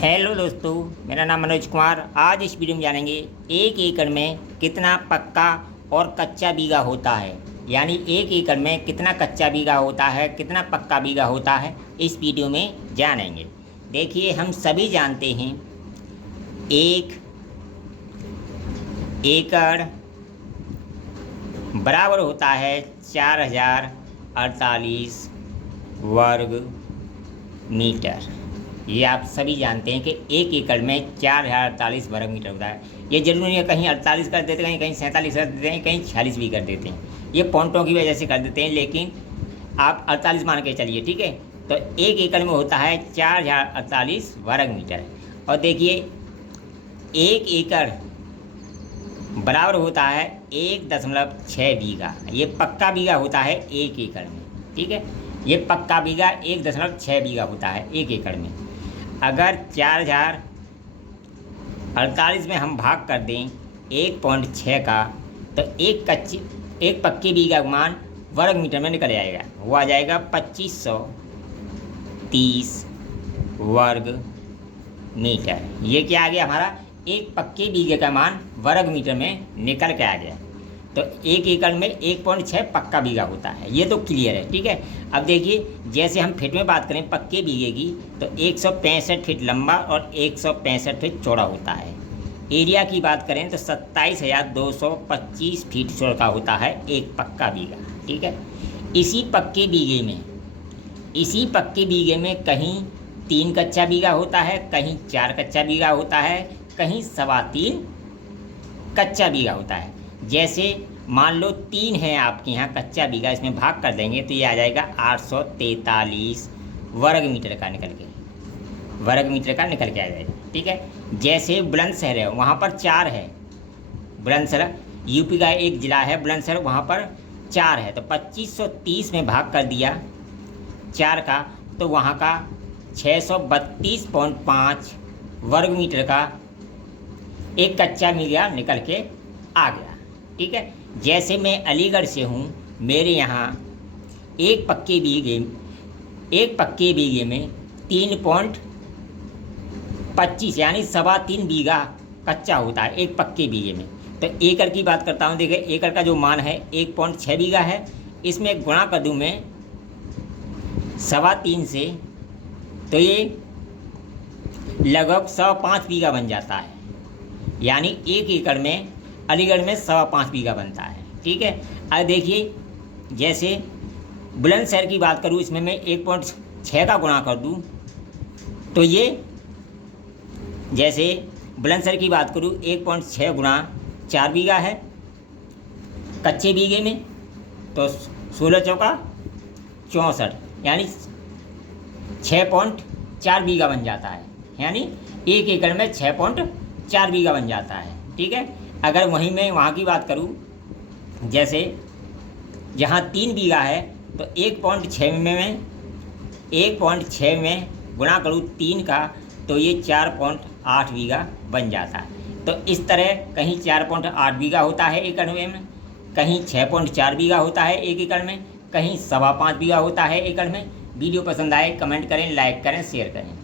Hello दोस्तों, मेरा नाम मनोज कुमार। आज इस वीडियो में जानेंगे 1 एकड़ में कितना पक्का और कच्चा बीघा होता है। यानी 1 एकड़ में कितना कच्चा बीघा होता है, कितना पक्का बीघा होता है, इस वीडियो में जानेंगे। देखिए, हम सभी जानते हैं 1 एकड़ बराबर होता है 4048 वर्ग मीटर। ये आप सभी जानते हैं कि 1 एकड़ में 4048 वर्ग मीटर होता है। ये जरूरी नहीं है कहीं 48 कर देते हैं, कहीं 47 कर देते हैं, कहीं 46 भी कर देते हैं। ये पॉइंटों की वजह से कर देते हैं, लेकिन आप 48 मान के चलिए, ठीक है। तो 1 एकड़ में होता है 4048 वर्ग मीटर। और देखिए, 1 एकड़ बराबर होता है 1.6 बीघा। ये पक्का बीघा होता है 1 एकड़ में, ठीक है। ये पक्का बीघा 1.6 बीघा होता है 1 एकड़ में। अगर 4048 में हम भाग कर दें 1.6 का, तो एक पक्की बीघा का मान वर्ग मीटर में निकल जाएगा। वो आ जाएगा 2530 वर्ग मीटर। ये क्या आ गया हमारा, एक पक्के बीघे का मान वर्ग मीटर में निकल के आ गया। तो 1 एकड़ में 1.6 पक्का बीघा होता है। ये तो क्लियर है, ठीक है। अब देखिए, जैसे हम फीट में बात करें पक्के बीघे की, तो 165 फीट लंबा और 165 फीट चौड़ा होता है। एरिया की बात करें तो 27,225 फीट चौड़ा होता है एक पक्का बीघा, ठीक है। इसी पक्के बीघे में कहीं 3 कच्चा बीघा होता है, कहीं 4 कच्चा बीघा होता है, कहीं 3.25 कच्चा बीघा होता है। जैसे मान लो 3 है आपके यहाँ कच्चा बीघा, इसमें भाग कर देंगे तो ये आ जाएगा 843 वर्ग मीटर का निकल के आ जाएगा, ठीक है। जैसे बुलंदशहर है, वहाँ पर 4 है। बुलंदशहर यूपी का एक ज़िला है बुलंदशहर, वहाँ पर 4 है। तो 2530 में भाग कर दिया 4 का, तो वहाँ का 632.5 वर्ग मीटर का एक कच्चा बीघा निकल के आ गया, ठीक है। जैसे मैं अलीगढ़ से हूँ, मेरे यहाँ एक पक्के बीघे में 3.25 यानी 3.25 बीघा कच्चा होता है एक पक्के बीघे में। तो एकड़ की बात करता हूँ। देखिए, एकड़ का जो मान है 1.6 बीघा है, इसमें गुणा कर दूँ मैं 3.25 से, तो ये लगभग 5.25 बीघा बन जाता है। यानी 1 एकड़ में अलीगढ़ में 5.25 बीघा बनता है, ठीक है। अब देखिए, जैसे बुलंदशहर की बात करूँ, इसमें मैं 1.6 का गुणा कर दूँ, तो ये जैसे बुलंदशहर की बात करूँ 1.6 गुणा 4 बीघा है कच्चे बीघे में, तो 16 चौका 64 यानी 6.4 बीघा बन जाता है। यानी 1 एकड़ में 6.4 बीघा बन जाता है, ठीक है। अगर वहीं मैं वहाँ की बात करूँ, जैसे जहाँ 3 बीघा है, तो 1.6 में गुणा करूँ 3 का, तो ये 4.8 बीघा बन जाता है। तो इस तरह कहीं 4.8 बीघा होता है एकड़ में, कहीं 6.4 बीघा होता है 1 एकड़ में, कहीं 5.25 बीघा होता है एकड़ में। वीडियो पसंद आए कमेंट करें, लाइक करें, शेयर करें।